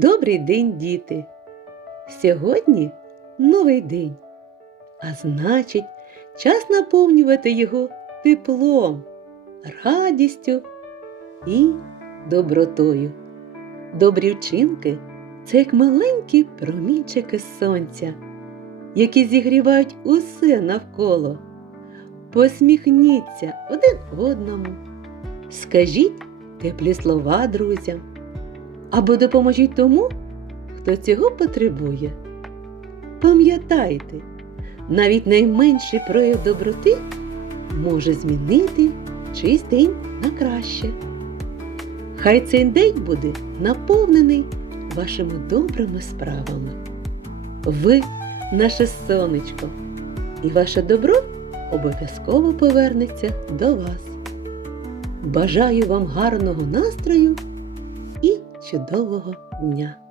Добрий день, діти! Сьогодні новий день, а значить, час наповнювати його теплом, радістю і добротою. Добрі вчинки це як маленькі промінчики сонця, які зігрівають усе навколо. Посміхніться один одному, скажіть теплі слова друзям або допоможіть тому, хто цього потребує. Пам'ятайте, навіть найменший прояв доброти може змінити чийсь день на краще. Хай цей день буде наповнений вашими добрими справами. Ви наше сонечко, і ваше добро обов'язково повернеться до вас. Бажаю вам гарного настрою чудового дня!